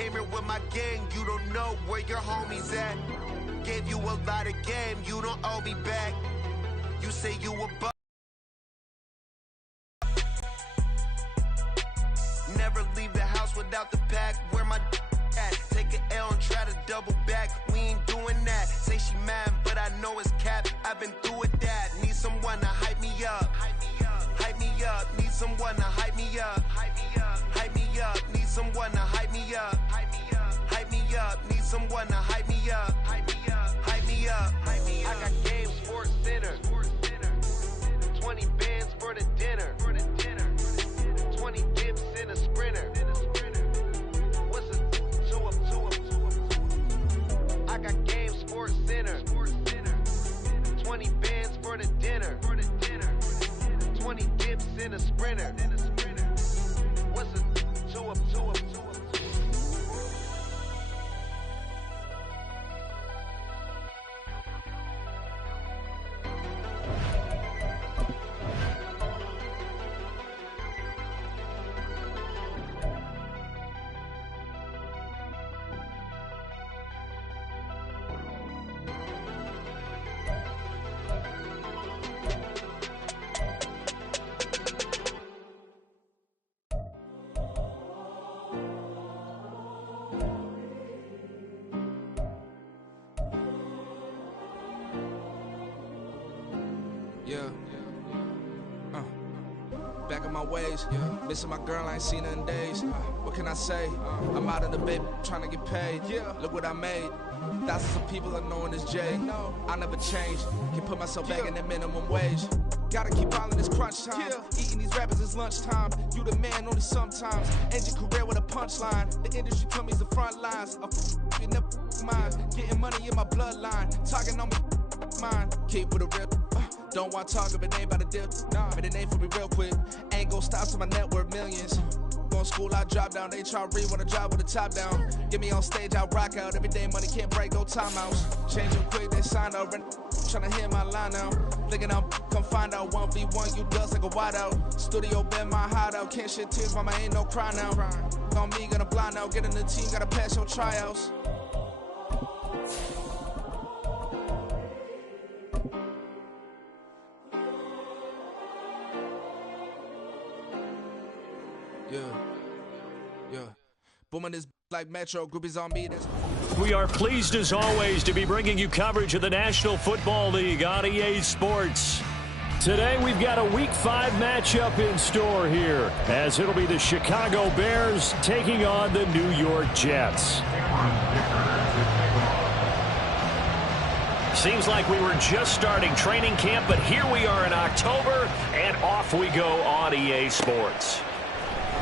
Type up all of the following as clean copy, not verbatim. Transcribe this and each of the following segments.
came here with my gang, you don't know where your homies at. Gave you a lot of game, you don't owe me back. You say you a buck. Never leave the house without the pack. Where my at? Take an L and try to double back. We ain't doing that. Say she mad, but I know it's cap. I've been through it that. Need someone to hype me up. Hype me up. Need someone to hype me up. Hype me up. Need someone to hype me up. Hype me up. Need someone to hype me up. Hype me up. I got Game Sports Center. 20 bands for the dinner. 20 dips in a sprinter. What's a 2 up? I got Game Sports Center. 20 bands for the dinner. 20 dips in a sprinter. What's a 2 up? Back in my ways, missing my girl, I ain't seen her in days. What can I say? I'm out of the baby, trying to get paid. Look what I made. Thousands of people are knowing this Jay. I never changed. Can put myself back in the minimum wage. Gotta keep all in this crunch time. Eating these rappers is lunchtime. You the man only sometimes. End your career with a punchline. The industry told me the front lines. You never mind. Getting money in my bloodline. Talking on me mine. Keep with a real. Don't want to talk if it ain't about a deal. But it ain't for me real quick. Ain't gon' stop to my net worth millions. Going school, I drop down. They try to read when I drive with the top down. Get me on stage, I rock out. Every day money can't break, no timeouts. Change them quick, they sign up. Tryna hear my line now. Thinking I'm come find out 1v1, you dust like a wideout. Studio been my hideout. Can't shed tears, mama ain't no cry now. On me, gonna blind out. Get in the team, gotta pass your tryouts. Booming this like Metro, groupies on me. We are pleased as always to be bringing you coverage of the National Football League on EA Sports. Today we've got a Week 5 matchup in store here, as it'll be the Chicago Bears taking on the New York Jets. Seems like we were just starting training camp, but here we are in October, and off we go on EA Sports.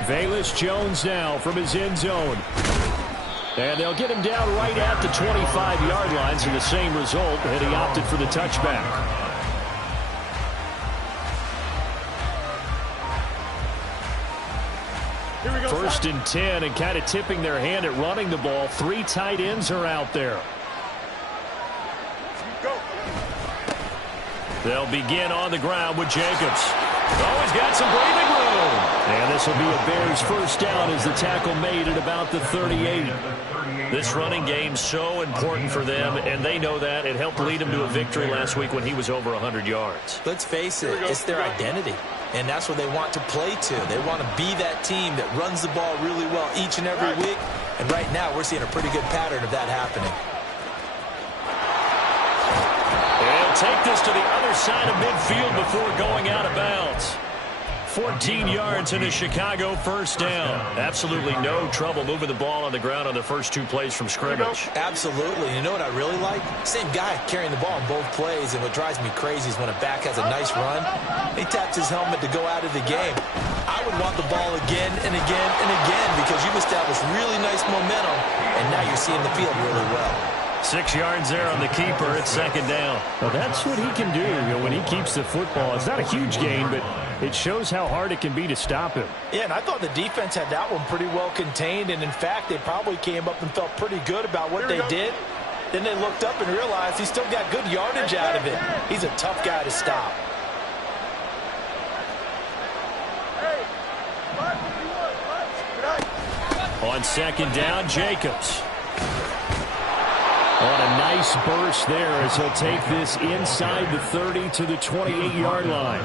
Velus Jones now from his end zone. And they'll get him down right at the 25-yard line, so the same result, and he opted for the touchback. Here we go. 1st and 10, and kind of tipping their hand at running the ball. 3 tight ends are out there. Go. They'll begin on the ground with Jacobs. Oh, he's got some breathing room. And this will be a Bears first down as the tackle made at about the 38. This running game so important for them, and they know that. It helped lead them to a victory last week when he was over 100 yards. Let's face it, it's their identity, and that's what they want to play to. They want to be that team that runs the ball really well each and every week, and right now we're seeing a pretty good pattern of that happening. They'll take this to the other side of midfield before going out of bounds. 14 yards and a Chicago first down. Absolutely no trouble moving the ball on the ground on the first 2 plays from scrimmage. Absolutely. You know what I really like? Same guy carrying the ball in both plays, and what drives me crazy is when a back has a nice run, he taps his helmet to go out of the game. I would want the ball again and again and again because you've established really nice momentum, and now you're seeing the field really well. 6 yards there on the keeper. It's 2nd down. Well, that's what he can do, when he keeps the football. It's not a huge gain, but it shows how hard it can be to stop him. Yeah, and I thought the defense had that one pretty well contained, and in fact, they probably came up and felt pretty good about what they did. Then they looked up and realized he still got good yardage out of it. He's a tough guy to stop. On second down, Jacobs. On a nice burst there as he'll take this inside the 30 to the 28-yard line.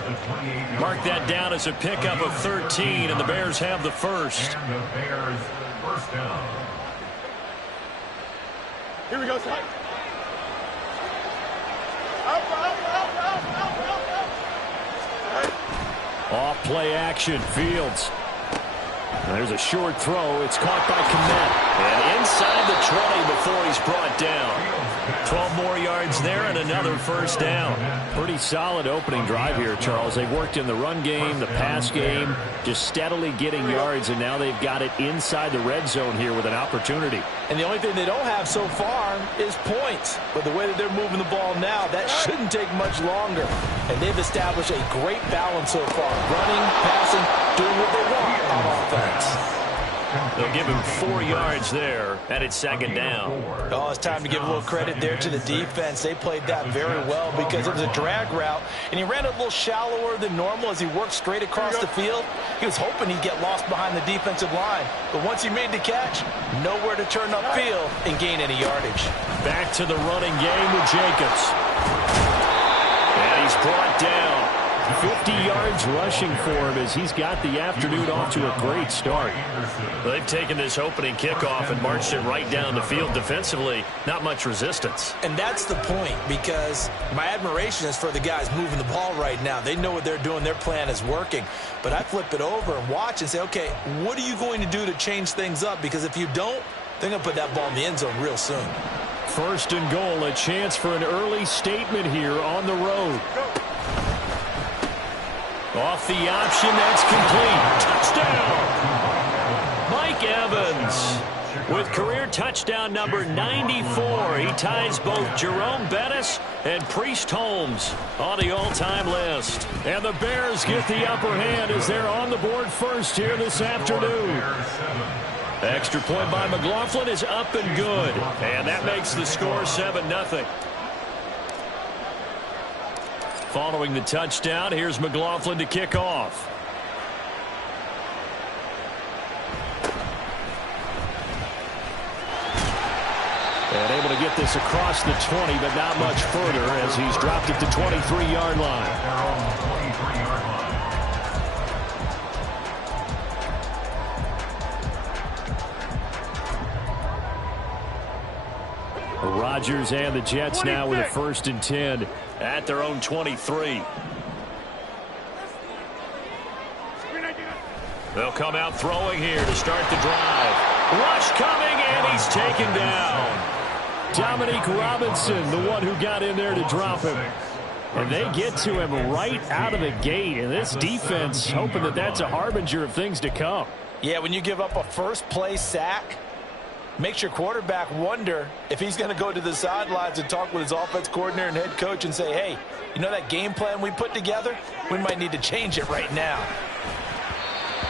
Mark that down as a pickup of 13, and the Bears have the first. Here we go, Ty. Off play action, Fields. There's a short throw. It's caught by Kmet. And inside the 20 before he's brought down. 12 more yards there and another first down. Pretty solid opening drive here, Charles. They've worked in the run game, the pass game, just steadily getting yards, and now they've got it inside the red zone here with an opportunity. And the only thing they don't have so far is points. But the way that they're moving the ball now, that shouldn't take much longer. And they've established a great balance so far. Running, passing, doing what they want on offense. They'll give him 4 yards there, and it's second down. Oh, it's time to give a little credit there to the defense. They played that very well because it was a drag route, and he ran a little shallower than normal as he worked straight across the field. He was hoping he'd get lost behind the defensive line, but once he made the catch, nowhere to turn upfield and gain any yardage. Back to the running game with Jacobs. And he's brought down. 50 yards rushing for him as he's got the afternoon off to a great start. They've taken this opening kickoff and marched it right down the field defensively. Not much resistance. And that's the point, because my admiration is for the guys moving the ball right now. They know what they're doing. Their plan is working. But I flip it over and watch and say, okay, what are you going to do to change things up? Because if you don't, they're going to put that ball in the end zone real soon. First and goal, a chance for an early statement here on the road. Off the option, that's complete. Touchdown! Mike Evans with career touchdown number 94. He ties both Jerome Bettis and Priest Holmes on the all-time list. And the Bears get the upper hand as they're on the board first here this afternoon. Extra point by McLaughlin is up and good. And that makes the score 7-0. Following the touchdown, here's McLaughlin to kick off. And able to get this across the 20, but not much further as he's dropped it to 23-yard line. Rodgers and the Jets now with a 1st and 10 at their own 23. They'll come out throwing here to start the drive. Rush coming, and he's taken down. Dominique Robinson, the one who got in there to drop him. And they get to him right out of the gate. And this defense hoping that that's a harbinger of things to come. Yeah, when you give up a first-play sack, makes your quarterback wonder if he's going to go to the sidelines and talk with his offense coordinator and head coach and say, hey, you know that game plan we put together? We might need to change it right now.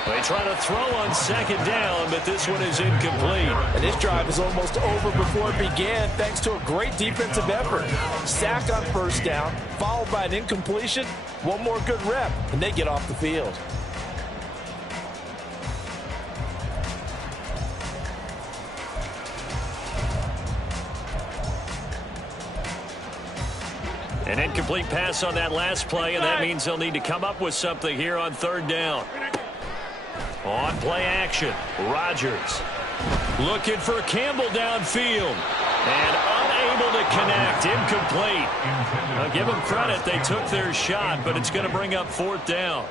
They try to throw on second down, but this one is incomplete. And this drive is almost over before it began thanks to a great defensive effort. Sack on first down, followed by an incompletion. One more good rep, and they get off the field. An incomplete pass on that last play, and that means they'll need to come up with something here on 3rd down. On play action, Rodgers looking for Campbell downfield and unable to connect. Incomplete. I'll give them credit. They took their shot, but it's going to bring up 4th down.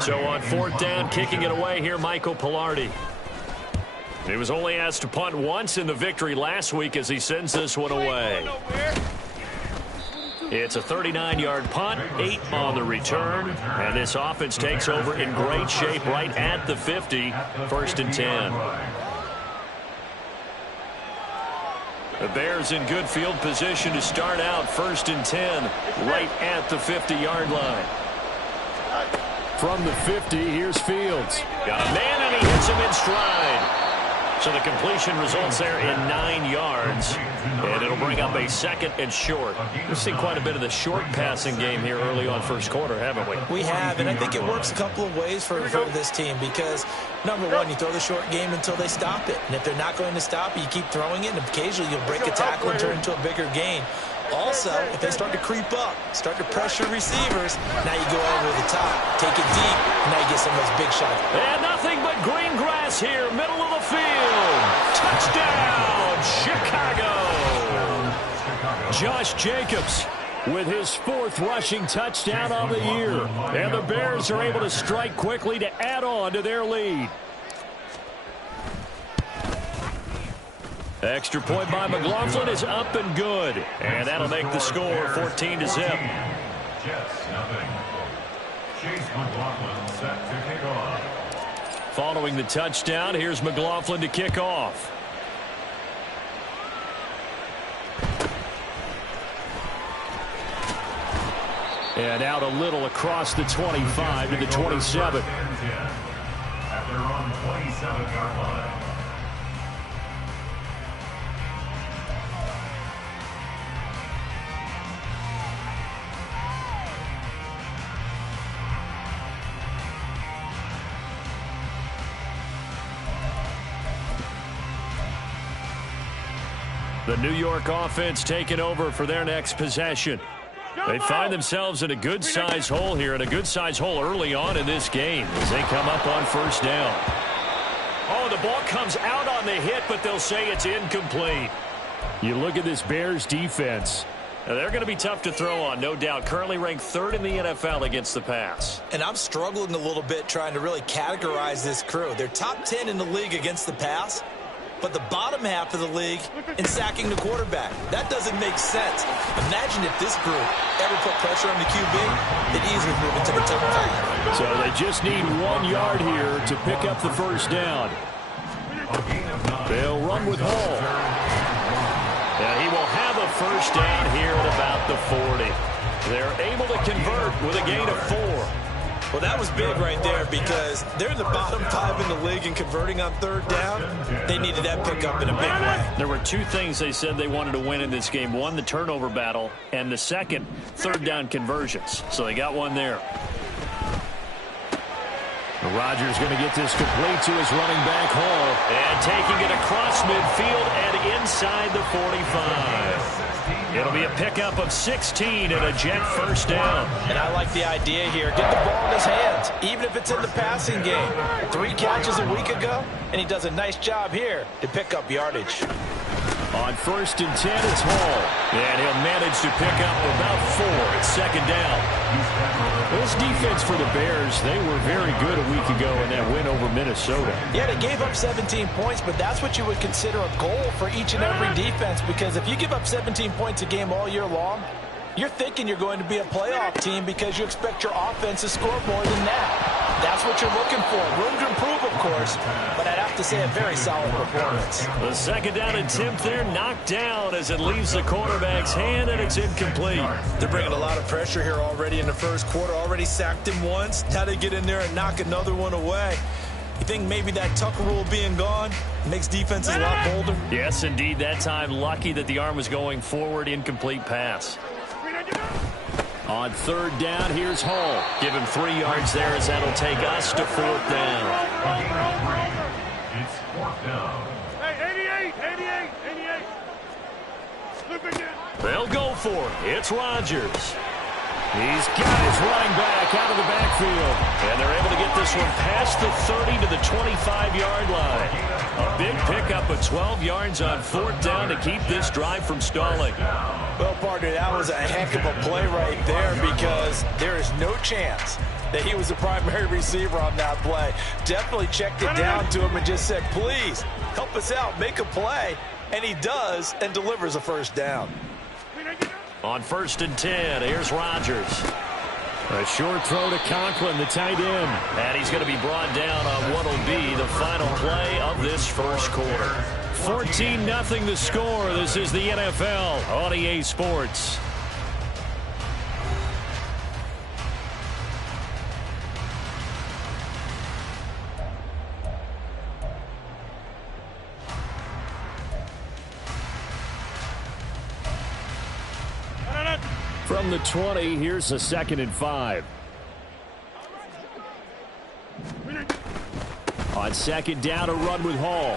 So on 4th down, kicking it away here, Michael Pilardi. He was only asked to punt once in the victory last week as he sends this one away. It's a 39-yard punt, 8 on the return, and this offense takes over in great shape right at the 50, 1st and 10. The Bears in good field position to start out, 1st and 10, right at the 50-yard line. From the 50, here's Fields. Got a man, and he hits him in stride. So the completion results there in 9 yards, and it'll bring up a 2nd and short. We've seen quite a bit of the short passing game here early on first quarter, haven't we? We have, and I think it works a couple of ways for this team because, number one, you throw the short game until they stop it. And if they're not going to stop it, you keep throwing it, and occasionally you'll break a tackle and turn into a bigger gain. Also, if they start to creep up, start to pressure receivers, now you go over the top, take it deep, and now you get some of those big shots. And nothing but green grass here, middle of the field. Touchdown, Chicago. Josh Jacobs with his 4th rushing touchdown on the year. And the Bears are able to strike quickly to add on to their lead. Extra point by McLaughlin is up and good. And that'll make the score 14-0. Following the touchdown, here's McLaughlin to kick off. And out a little across the 25 to the 27. At their own 27-yard line. The New York offense taking over for their next possession. They find themselves in a good-sized hole here, and a good-sized hole early on in this game as they come up on first down. Oh, the ball comes out on the hit, but they'll say it's incomplete. You look at this Bears defense. Now, they're going to be tough to throw on, no doubt. Currently ranked 3rd in the NFL against the pass. And I'm struggling a little bit trying to really categorize this crew. They're top 10 in the league against the pass, but the bottom half of the league in sacking the quarterback. That doesn't make sense. Imagine if this group ever put pressure on the QB, they'd easily move into the top 5. So they just need 1 yard here to pick up the first down. They'll run with Hall. And he will have a first down here at about the 40. They're able to convert with a gain of 4. Well, that was big right there because they're in the bottom 5 in the league in converting on 3rd down. They needed that pickup in a big way. There were 2 things they said they wanted to win in this game. One, the turnover battle, and the second, 3rd down conversions. So they got one there. Rodgers going to get this complete to his running back, Hall. And taking it across midfield and inside the 45. It'll be a pickup of 16 and a Jet first down. And I like the idea here. Get the ball in his hands, even if it's in the passing game. 3 catches a week ago, and he does a nice job here to pick up yardage. On 1st and 10, it's Hall. And he'll manage to pick up about 4 at 2nd down. This defense for the Bears, they were very good a week ago in that win over Minnesota. Yeah, they gave up 17 points, but that's what you would consider a goal for each and every defense, because if you give up 17 points a game all year long, you're thinking you're going to be a playoff team because you expect your offense to score more than that. That's what you're looking for. Room to improve, of course, but I'd have to say a very solid performance. The 2nd down attempt there knocked down as it leaves the quarterback's hand, and it's incomplete. They're bringing a lot of pressure here already in the first quarter. Already sacked him once. Now they get in there and knock another one away. You think maybe that Tucker rule being gone makes defenses a lot bolder? Yes, indeed. That time, lucky that the arm was going forward. Incomplete pass. On 3rd down, here's Hall. Give him 3 yards there as that'll take us to 4th down. It's 4th down. Hey, 88. They'll go for it. It's Rodgers. He's got his running back out of the backfield. And they're able to get this one past the 30 to the 25-yard line. A big pickup of 12 yards on 4th down to keep this drive from stalling. Well, partner, that was a heck of a play right there because there is no chance that he was the primary receiver on that play. Definitely checked it down to him and just said, please, help us out, make a play. And he does and delivers a first down. On 1st and 10, here's Rodgers. A short throw to Conklin, the tight end. And he's going to be brought down on what will be the final play of this first quarter. 14-0 the score. This is the NFL on EA Sports. From the 20, here's a 2nd and 5. On 2nd down, a run with Hall.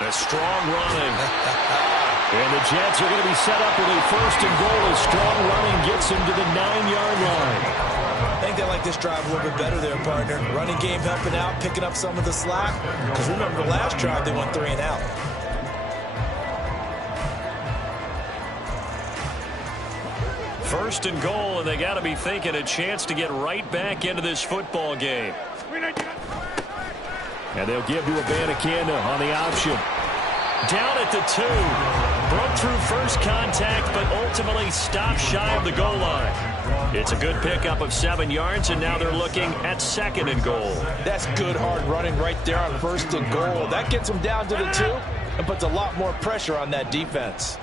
A strong running. And the Jets are going to be set up with a 1st and goal as strong running gets him to the 9-yard line. I think they like this drive a little bit better there, partner. Running game helping out, picking up some of the slack. Because remember, the last drive they went 3 and out. First and goal, and they got to be thinking a chance to get right back into this football game. And they'll give to Abanikanda on the option. Down at the 2. Broke through first contact, but ultimately stopped shy of the goal line. It's a good pickup of 7 yards, and now they're looking at 2nd and goal. That's good hard running right there on 1st and goal. That gets them down to the 2 and puts a lot more pressure on that defense.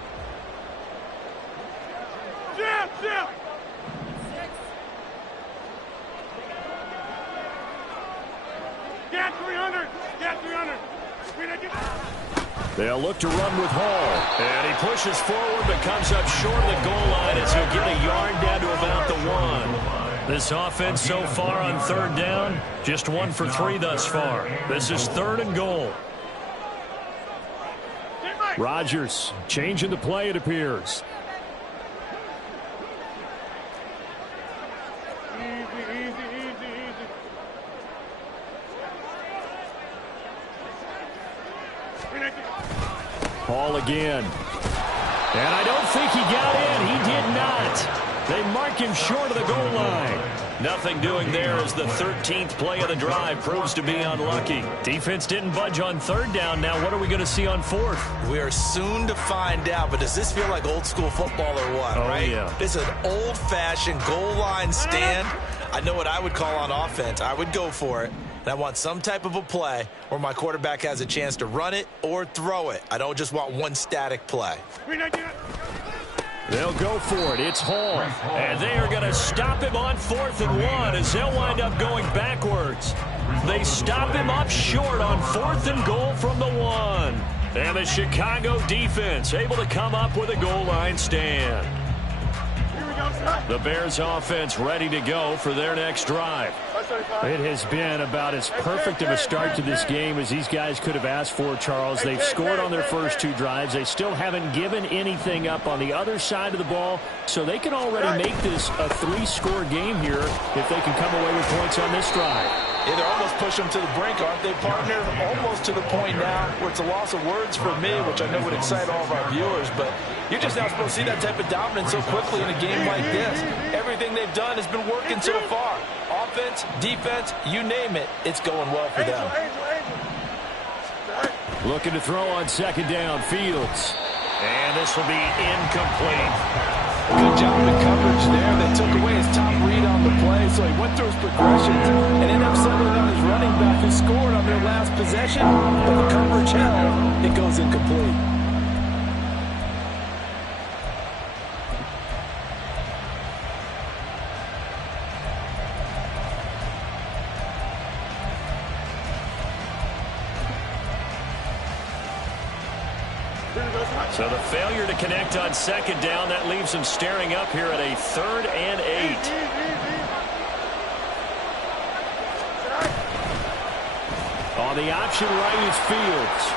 Get 300. Get 300. They'll look to run with Hall. And he pushes forward but comes up short of the goal line as he'll get a yard down to about the 1. This offense so far on 3rd down, just 1 for 3 thus far. This is 3rd and goal. Rodgers changing the play, it appears. Hall again. And I don't think he got in. He did not. They mark him short of the goal line. Nothing doing there as the 13th play of the drive proves to be unlucky. Defense didn't budge on 3rd down. Now what are we going to see on 4th? We are soon to find out, but does this feel like old school football or what, right? Yeah. This is an old-fashioned goal line stand. I know what I would call on offense. I would go for it. And I want some type of a play where my quarterback has a chance to run it or throw it. I don't just want one static play. They'll go for it. It's Hall. And they are going to stop him on 4th and 1 as they'll wind up going backwards. They stop him up short on 4th and goal from the 1. And the Chicago defense able to come up with a goal line stand. The Bears offense ready to go for their next drive. It has been about as perfect of a start to this game as these guys could have asked for, Charles. They've scored on their first 2 drives. They still haven't given anything up on the other side of the ball, so they can already make this a 3-score game here if they can come away with points on this drive. Yeah, they're almost pushing them to the brink, aren't they, partner? Almost to the point now where it's a loss of words for me, which I know would excite all of our viewers, but you're just not supposed to see that type of dominance so quickly in a game like this. Everything they've done has been working so far. Offense, defense, you name it, it's going well for them. Looking to throw on 2nd down, Fields. And this will be incomplete. Good job in coverage there. They took away his top read on the play, so he went through his progressions and ended up settling on his running back who scored on their last possession, but the coverage held. It goes incomplete. So the failure to connect on 2nd down, that leaves them staring up here at a 3rd and 8. On the option right is Fields.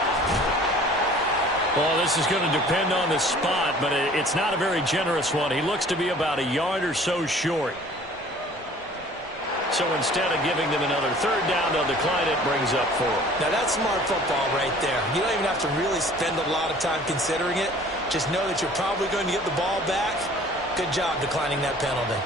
Well, this is going to depend on the spot, but it's not a very generous one. He looks to be about a yard or so short. So instead of giving them another 3rd down, they'll decline it, brings up 4. Now that's smart football right there. You don't even have to really spend a lot of time considering it. Just know that you're probably going to get the ball back. Good job declining that penalty.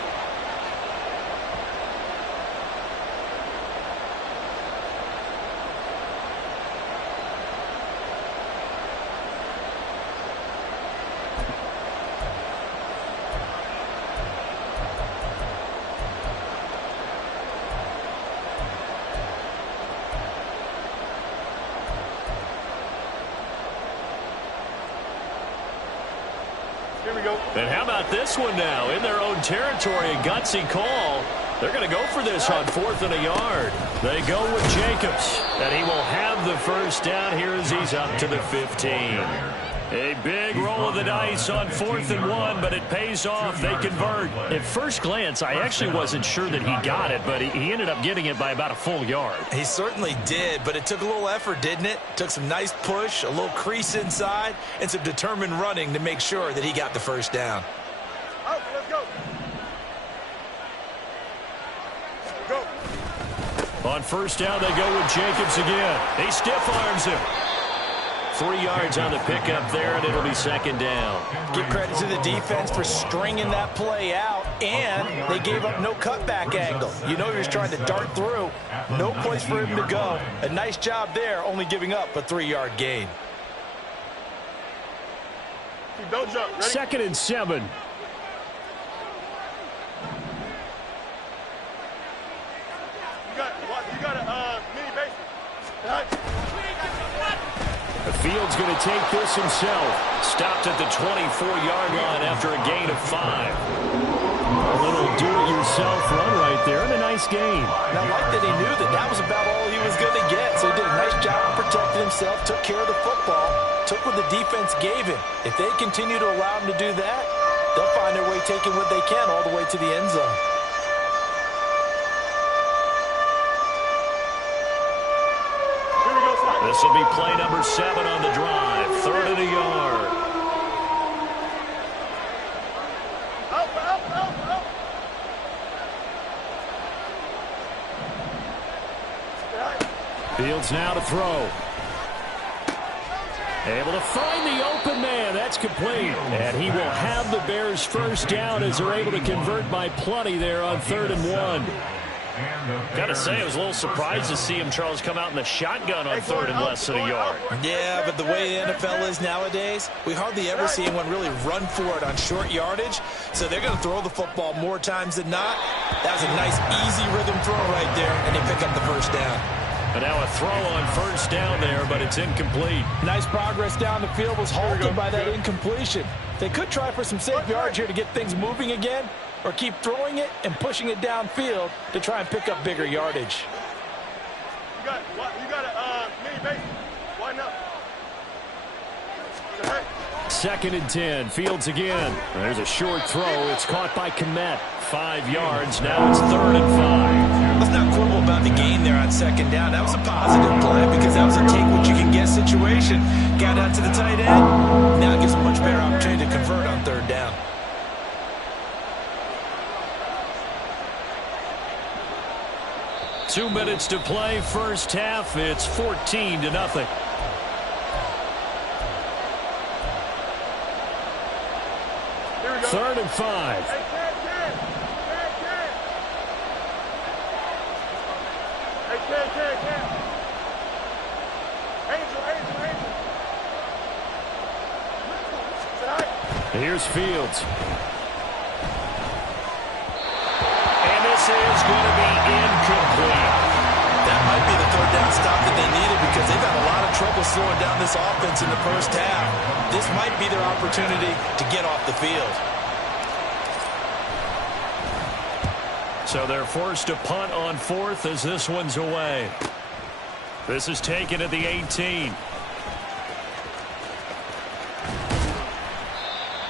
And how about this one now? In their own territory, a gutsy call. They're going to go for this on 4th and a yard. They go with Jacobs, and he will have the 1st down here as he's up to the 15. A big roll of the dice on 4th and 1, but it pays off. They convert. At first glance, I actually wasn't sure that he got it, but he ended up getting it by about a full yard. He certainly did, but it took a little effort, didn't it? Took some nice push, a little crease inside, and some determined running to make sure that he got the first down. Out, let's go. Go. On first down, they go with Jacobs again. He stiff arms him. 3 yards on the pickup there, and it'll be 2nd down. Give credit to the defense for stringing that play out, and they gave up no cutback angle. You know he was trying to dart through. No place for him to go. A nice job there, only giving up a 3-yard gain. Don't jump. Ready? 2nd and 7. You got a mini basic. Fields going to take this himself. Stopped at the 24-yard line after a gain of 5. A little do-it-yourself run right there, and a nice gain. And I like that he knew that that was about all he was going to get. So he did a nice job of protecting himself, took care of the football, took what the defense gave him. If they continue to allow him to do that, they'll find their way taking what they can all the way to the end zone. This will be play number 7 on the drive. 3rd and a yard. Fields now to throw. Able to find the open man. That's complete. And he will have the Bears first down as they're able to convert by plenty there on 3rd and 1. Got to say, I was a little surprised to see him, Charles, come out in the shotgun on 3rd and less than a yard. Yeah, but the way the NFL is nowadays, we hardly ever see anyone really run for it on short yardage. So they're going to throw the football more times than not. That was a nice, easy rhythm throw right there, and they pick up the first down. But now a throw on first down there, but it's incomplete. Nice progress down the field was halted by that incompletion. They could try for some safe yards here to get things moving again, or keep throwing it and pushing it downfield to try and pick up bigger yardage. You got a mini basic. Why not? 2nd and 10. Fields again. There's a short throw. It's caught by Kmet. 5 yards. Now it's 3rd and 5. Let's not quibble about the gain there on 2nd down. That was a positive play because that was a take-what-you-can-get situation. Got out to the tight end. Now it gives a much better opportunity to convert on 3rd down. Two minutes to play, first half. It's 14-0. 3rd and 5. Hey, Ken. Angel. Here's Fields. And this is going to be incomplete. That might be the 3rd down stop that they needed because they've had a lot of trouble slowing down this offense in the first half. This might be their opportunity to get off the field. So they're forced to punt on 4th as this one's away. This is taken at the 18.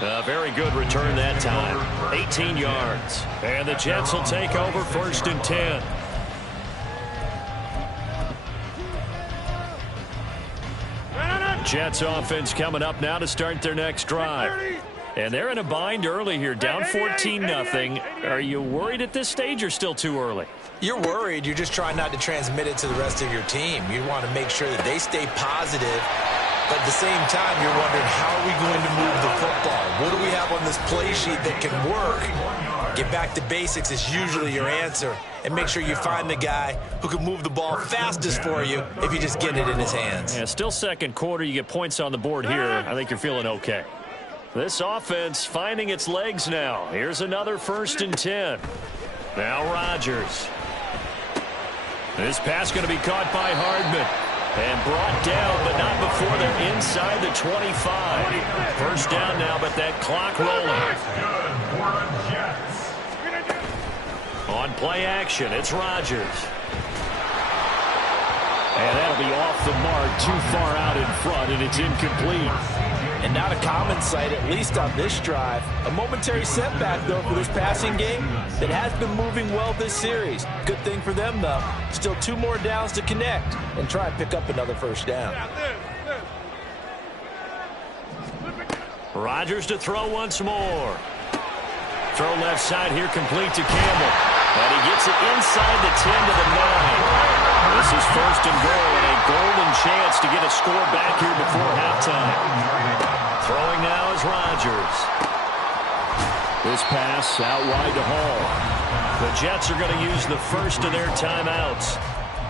A very good return that time. 18 yards. And the Jets will take over 1st and 10. Jets offense coming up now to start their next drive. And they're in a bind early here, down 14-0. Are you worried at this stage or still too early? You're worried. You're just trying not to transmit it to the rest of your team. You want to make sure that they stay positive. But at the same time, you're wondering, how are we going to move the football? What do we have on this play sheet that can work? Get back to basics is usually your answer. And make sure you find the guy who can move the ball fastest for you if you just get it in his hands. Yeah, still second quarter. You get points on the board here. I think you're feeling okay. This offense finding its legs now. Here's another 1st and 10. Now Rodgers. This pass going to be caught by Hardman. And brought down, but not before they're inside the 25. First down now, but that clock rolling. On play action, it's Rodgers. And that'll be off the mark, too far out in front, and it's incomplete. And not a common sight, at least on this drive. A momentary setback, though, for this passing game that has been moving well this series. Good thing for them, though. Still 2 more downs to connect and try and pick up another first down. Rodgers to throw once more. Throw left side here, complete to Campbell. And he gets it inside the 10 to the 9. This is first and goal and a golden chance to get a score back here before halftime. Throwing now is Rodgers. This pass out wide to Hall. The Jets are going to use the first of their timeouts,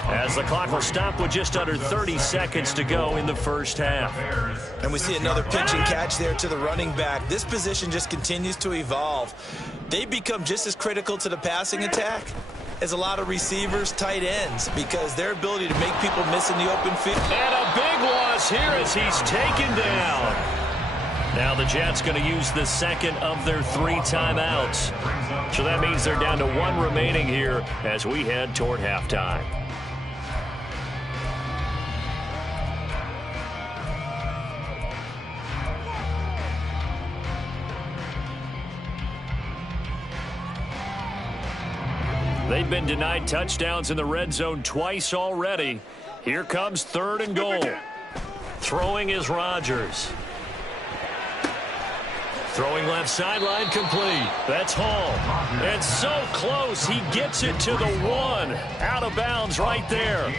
as the clock will stop with just under 30 seconds to go in the first half. And we see another pitch and catch there to the running back. This position just continues to evolve. They become just as critical to the passing attack as a lot of receivers, tight ends, because their ability to make people miss in the open field. And a big loss here as he's taken down. Now the Jets going to use the second of their 3 timeouts. So that means they're down to 1 remaining here as we head toward halftime. They've been denied touchdowns in the red zone twice already. Here comes 3rd and goal. Throwing is Rodgers. Throwing left sideline, complete. That's Hall. And so close, he gets it to the 1. Out of bounds right there.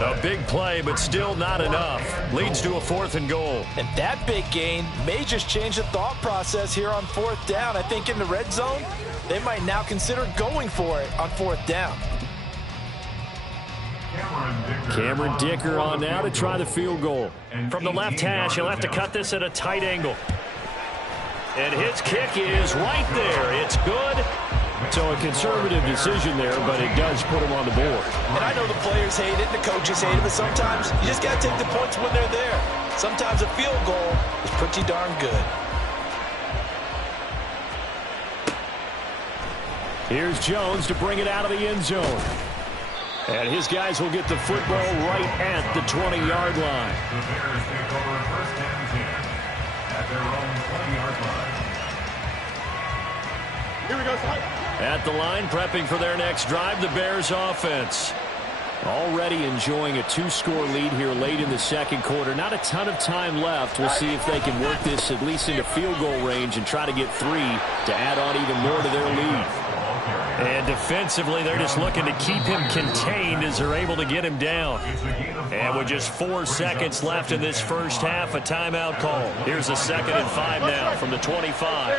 A big play, but still not enough. Leads to a 4th and goal. And that big gain may just change the thought process here on 4th down. I think in the red zone, they might now consider going for it on 4th down. Cameron Dicker on now to try the field goal. From the left hash, he'll have to cut this at a tight angle. And his kick is right there. It's good. So a conservative decision there, but it does put him on the board. And I know the players hate it, and the coaches hate it, but sometimes you just got to take the points when they're there. Sometimes a field goal is pretty darn good. Here's Jones to bring it out of the end zone. And his guys will get the football right at the 20-yard line. The Bears take over first and 10 at their own 20-yard line. Here we go, son. At the line, prepping for their next drive, the Bears offense. Already enjoying a 2-score lead here late in the second quarter. Not a ton of time left. We'll see if they can work this at least into field goal range and try to get 3 to add on even more to their lead. And defensively, they're just looking to keep him contained as they're able to get him down. And with just 4 seconds left in this first half, a timeout call. Here's a 2nd and 5 now from the 25.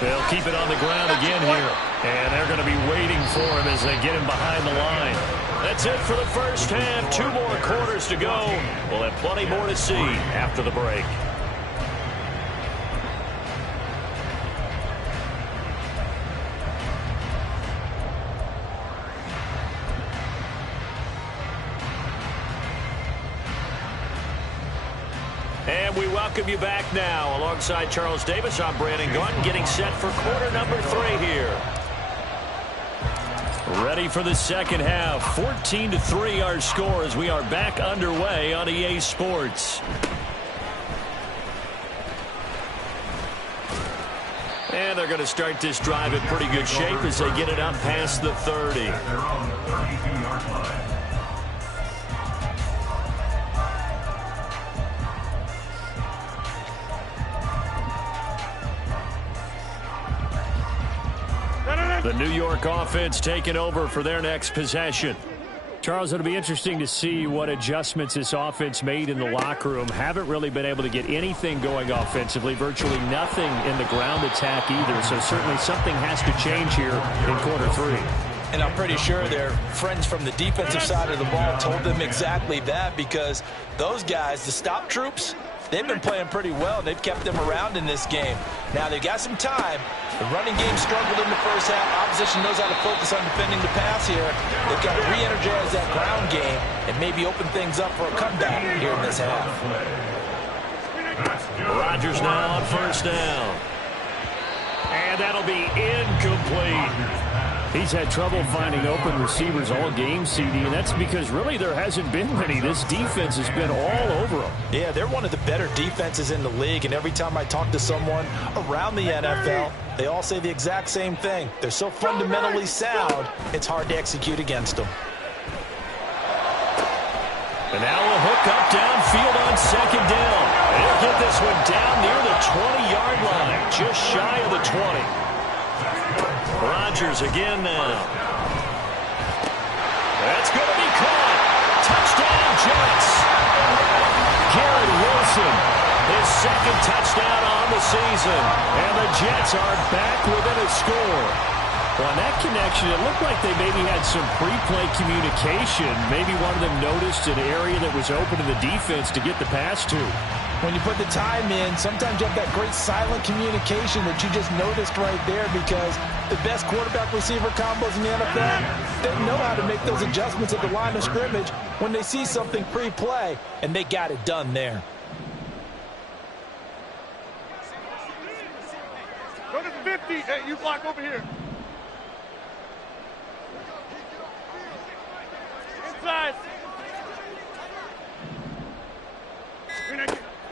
They'll keep it on the ground again here. And they're going to be waiting for him as they get him behind the line. That's it for the first half. 2 more quarters to go. We'll have plenty more to see after the break. And we welcome you back now. Alongside Charles Davis, I'm Brandon Gaudin, getting set for quarter number 3 here. Ready for the second half. 14-3 our score as we are back underway on EA Sports. And they're going to start this drive in pretty good shape as they get it up past the 30. They're on the 32-yard line. The New York offense taking over for their next possession. Charles, it'll be interesting to see what adjustments this offense made in the locker room. Haven't really been able to get anything going offensively, virtually nothing in the ground attack either. So certainly something has to change here in quarter 3. And I'm pretty sure their friends from the defensive side of the ball told them exactly that, because those guys, the stop troops, they've been playing pretty well, and they've kept them around in this game. Now, they've got some time. The running game struggled in the first half. Opposition knows how to focus on defending the pass here. They've got to re-energize that ground game and maybe open things up for a comeback here in this half. Rodgers now on first down. And that'll be incomplete. He's had trouble finding open receivers all game, CD, and that's because really there hasn't been many. This defense has been all over them. Yeah, they're one of the better defenses in the league, and every time I talk to someone around the NFL, they all say the exact same thing. They're so fundamentally sound, it's hard to execute against them. And now a hook up downfield on second down. And he'll get this one down near the 20-yard line, just shy of the 20. Rodgers again now. That's going to be caught. Touchdown, Jets. Garrett Wilson, his second touchdown on the season. And the Jets are back within a score. Well, on that connection, it looked like they maybe had some pre-play communication. Maybe one of them noticed an area that was open to the defense to get the pass to. When you put the time in, sometimes you have that great silent communication that you just noticed right there, because the best quarterback-receiver combos in the NFL, they know how to make those adjustments at the line of scrimmage when they see something pre-play, and they got it done there. Go to 50. Hey, you block over here. Inside.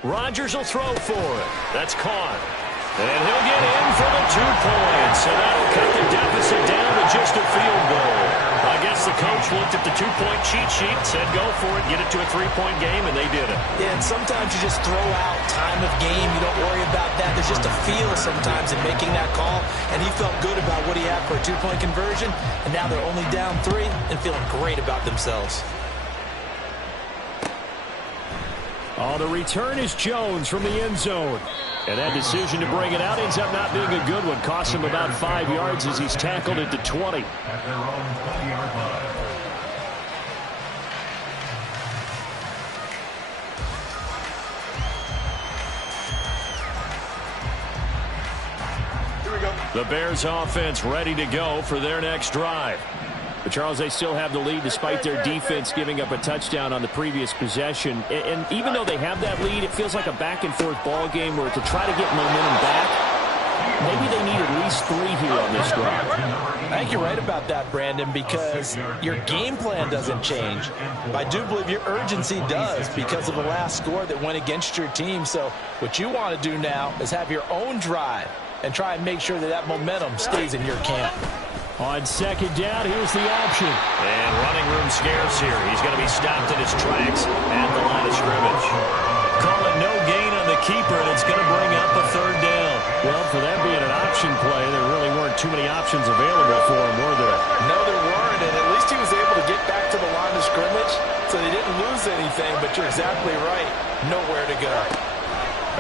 Rodgers will throw for it. That's caught. And he'll get in for the 2 points. So that'll cut the deficit down to just a field goal. I guess the coach looked at the 2-point cheat sheet, said go for it, get it to a 3-point game, and they did it. Yeah, and sometimes you just throw out time of game. You don't worry about that. There's just a feel sometimes in making that call, and he felt good about what he had for a 2-point conversion, and now they're only down 3 and feeling great about themselves. Oh, the return is Jones from the end zone. And that decision to bring it out ends up not being a good one. Cost him about 5 yards as he's tackled at the 20. At their own 20-yard line. Here we go. The Bears offense ready to go for their next drive. But, Charles, they still have the lead despite their defense giving up a touchdown on the previous possession. And even though they have that lead, it feels like a back-and-forth ball game where to try to get momentum back, maybe they need at least 3 here on this drive. I think you're right about that, Brandon, because your game plan doesn't change. I do believe your urgency does because of the last score that went against your team. So what you want to do now is have your own drive and try and make sure that that momentum stays in your camp. On second down, here's the option. And running room scarce here. He's going to be stopped in his tracks at the line of scrimmage. Call it no gain on the keeper, and it's going to bring up a 3rd down. Well, for that being an option play, there really weren't too many options available for him, were there? No, there weren't, and at least he was able to get back to the line of scrimmage, so they didn't lose anything, but you're exactly right. Nowhere to go.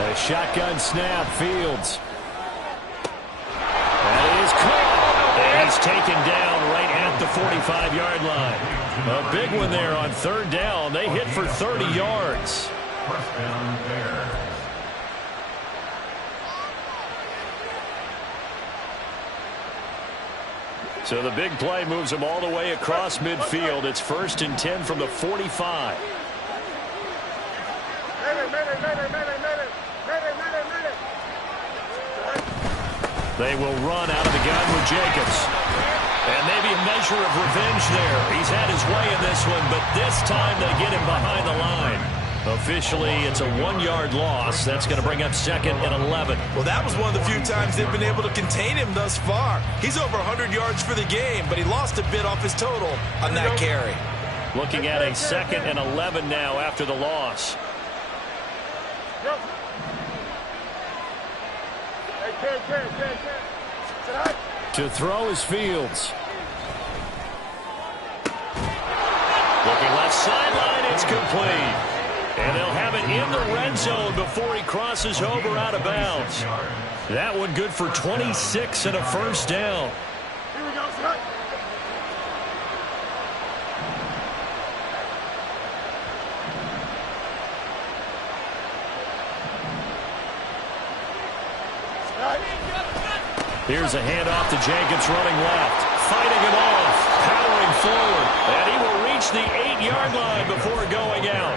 A shotgun snap, Fields. That is caught. And he's taken down right at the 45-yard line. A big one there on 3rd down. They hit for 30 yards. First down there. So the big play moves them all the way across midfield. It's 1st and 10 from the 45. They will run out of the gun with Jacobs. And maybe a measure of revenge there. He's had his way in this one, but this time they get him behind the line. Officially, it's a 1-yard loss. That's going to bring up 2nd and 11. Well, that was one of the few times they've been able to contain him thus far. He's over 100 yards for the game, but he lost a bit off his total on that carry. Looking at a 2nd and 11 now after the loss. To throw is Fields. Looking left sideline, it's complete. And they'll have it in the red zone before he crosses over out of bounds. That one good for 26 and a 1st down. Here we go, son. Here's a handoff to Jacobs running left. Fighting him off. Powering forward. And he will reach the 8-yard line before going out.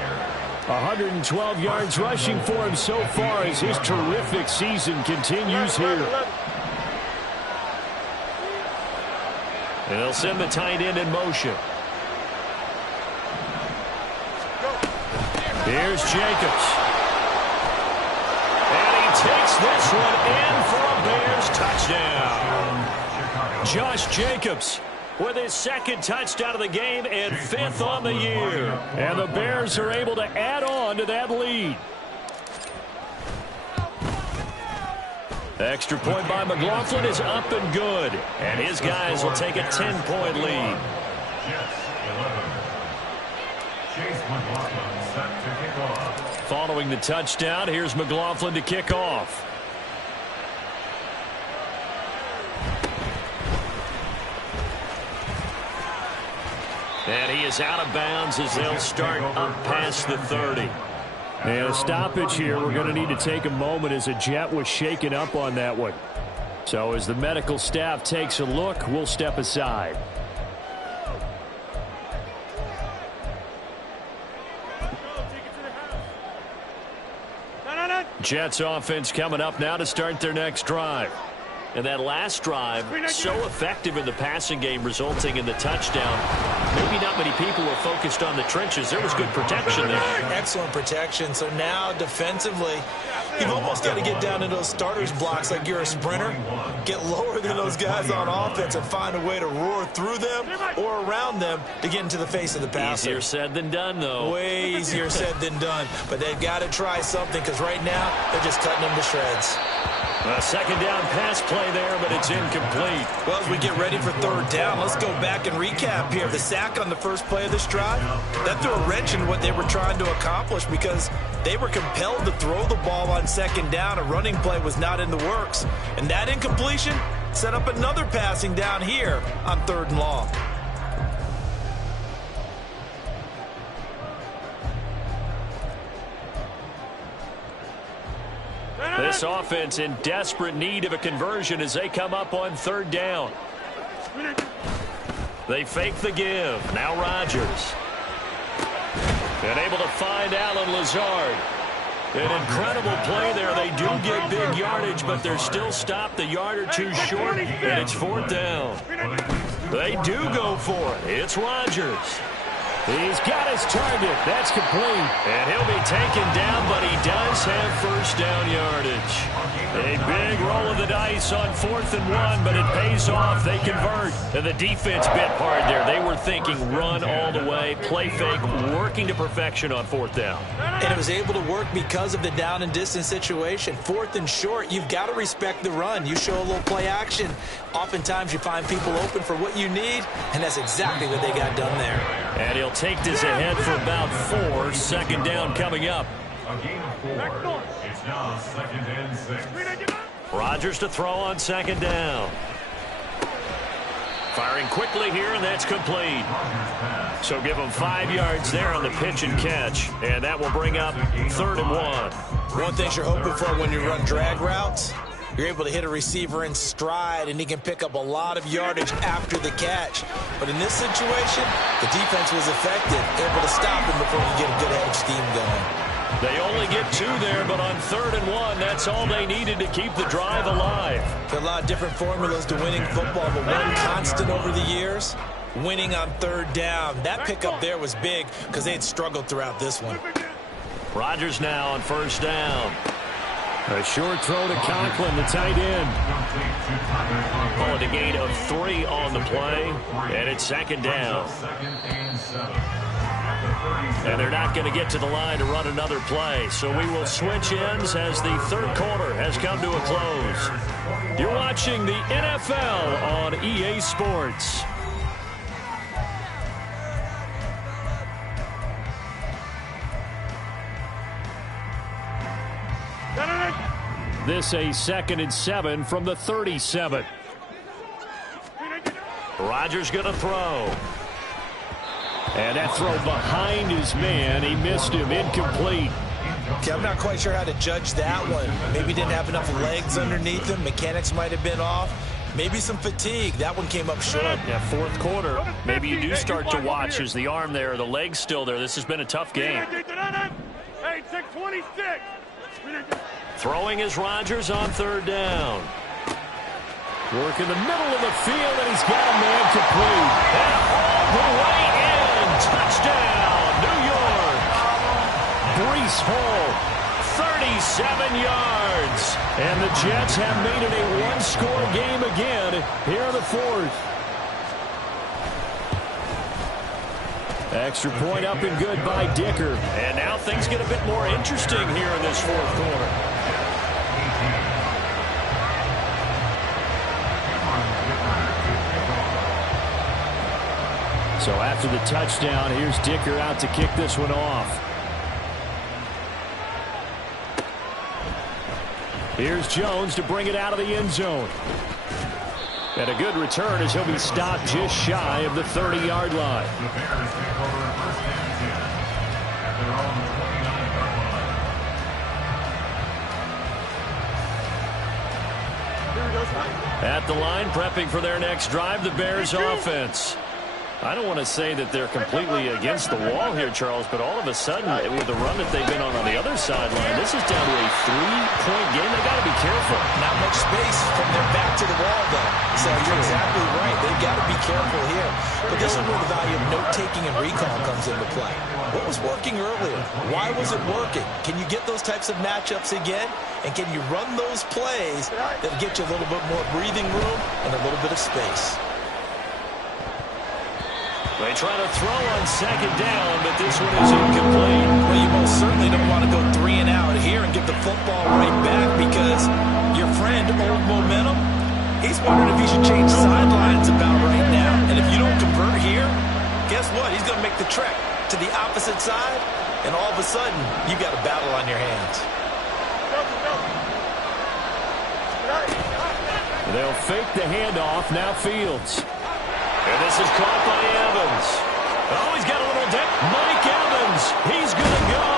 112 yards rushing for him so far as his terrific season continues here. And they'll send the tight end in motion. Here's Jacobs. And he takes this one in for a Bears touchdown. Josh Jacobs with his second touchdown of the game and 5th on the year. And the Bears are able to add on to that lead. Extra point by McLaughlin is up and good. And his guys will take a 10-point lead. Following the touchdown, here's McLaughlin to kick off. And he is out of bounds as they'll start up past the 30. And a stoppage here. We're going to need to take a moment as a jet was shaken up on that one. So as the medical staff takes a look, we'll step aside. Jets offense coming up now to start their next drive. And that last drive, so effective in the passing game, resulting in the touchdown. Maybe not many people were focused on the trenches. There was good protection there. Excellent protection. So now defensively, you've almost got to get down into those starters blocks like you're a sprinter. Get lower than those guys on offense and find a way to roar through them or around them to get into the face of the passer. Easier said than done, though. Way easier said than done. But they've got to try something because right now they're just cutting them to shreds. A second down pass play there, but it's incomplete. Well, as we get ready for third down, let's go back and recap here. The sack on the first play of this drive, that threw a wrench in what they were trying to accomplish because they were compelled to throw the ball on second down. A running play was not in the works. And that incompletion set up another passing down here on 3rd and long. This offense in desperate need of a conversion as they come up on 3rd down. They fake the give. Now Rodgers. And able to find Alan Lazard. An incredible play there. They do get big yardage, but they're still stopped a yard or two short, and it's 4th down. They do go for it. It's Rodgers. He's got his target. That's complete. And he'll be taken down, but he does have first down yardage. A big roll of the dice on 4th and 1, but it pays off. They convert. And the defense bit hard there. They were thinking run all the way, play fake, working to perfection on 4th down. And it was able to work because of the down and distance situation. 4th and short, you've got to respect the run. You show a little play action. Oftentimes you find people open for what you need, and that's exactly what they got done there. And he'll take this ahead for about 4. Second down coming up. A gain of 4. It's now 2nd and 6. Rodgers to throw on 2nd down. Firing quickly here, and that's complete. So give him 5 yards there on the pitch and catch. And that will bring up 3rd and 1. One thing you're hoping for when you run drag routes, you're able to hit a receiver in stride, and he can pick up a lot of yardage after the catch. But in this situation, the defense was effective, able to stop him before he get a good head of steam going. They only get 2 there, but on 3rd and 1, that's all they needed to keep the drive alive. There are a lot of different formulas to winning football, but one constant over the years, winning on 3rd down. That pickup there was big because they had struggled throughout this one. Rodgers now on 1st down. A short throw to Conklin, the tight end. Call it a gain of 3 on the play, and it's 2nd down. And they're not going to get to the line to run another play, so we will switch ends as the 3rd quarter has come to a close. You're watching the NFL on EA Sports. This a 2nd and 7 from the 37. Rodgers going to throw. And that throw behind his man. He missed him. Incomplete. Okay, I'm not quite sure how to judge that one. Maybe didn't have enough legs underneath him. Mechanics might have been off. Maybe some fatigue. That one came up short. Yeah, 4th quarter. Maybe you do start to watch as the arm there, the leg's still there. This has been a tough game. Hey, 626. Throwing is Rodgers on 3rd down. Work in the middle of the field, and he's got a man complete. And all the way in. Touchdown, New York. Breece Hall, 37 yards. And the Jets have made it a one-score game again here in the fourth. Extra point up and good by Dicker. And now things get a bit more interesting here in this fourth quarter. So after the touchdown, here's Dicker out to kick this one off. Here's Jones to bring it out of the end zone. And a good return as he'll be stopped just shy of the 30-yard line. The Bears take over first and 10 at their own 29-yard line. At the line, prepping for their next drive, the Bears offense. I don't want to say that they're completely against the wall here, Charles, but all of a sudden, with the run that they've been on the other sideline, this is down to a 3-point game. They got to be careful. Not much space from their back to the wall, though. So you're exactly right. They've got to be careful here. But this is where the value of note-taking and recall comes into play. What was working earlier? Why was it working? Can you get those types of matchups again? And can you run those plays that get you a little bit more breathing room and a little bit of space? They try to throw on second down, but this one is incomplete. Well, you most certainly don't want to go 3 and out here and give the football right back because your friend, Old Momentum, he's wondering if he should change sidelines about right now. And if you don't convert here, guess what? He's going to make the trek to the opposite side, and all of a sudden, you've got a battle on your hands. They'll fake the handoff, now Fields. And this is caught by Evans. Oh, he's got a little dip. Mike Evans, he's going to go.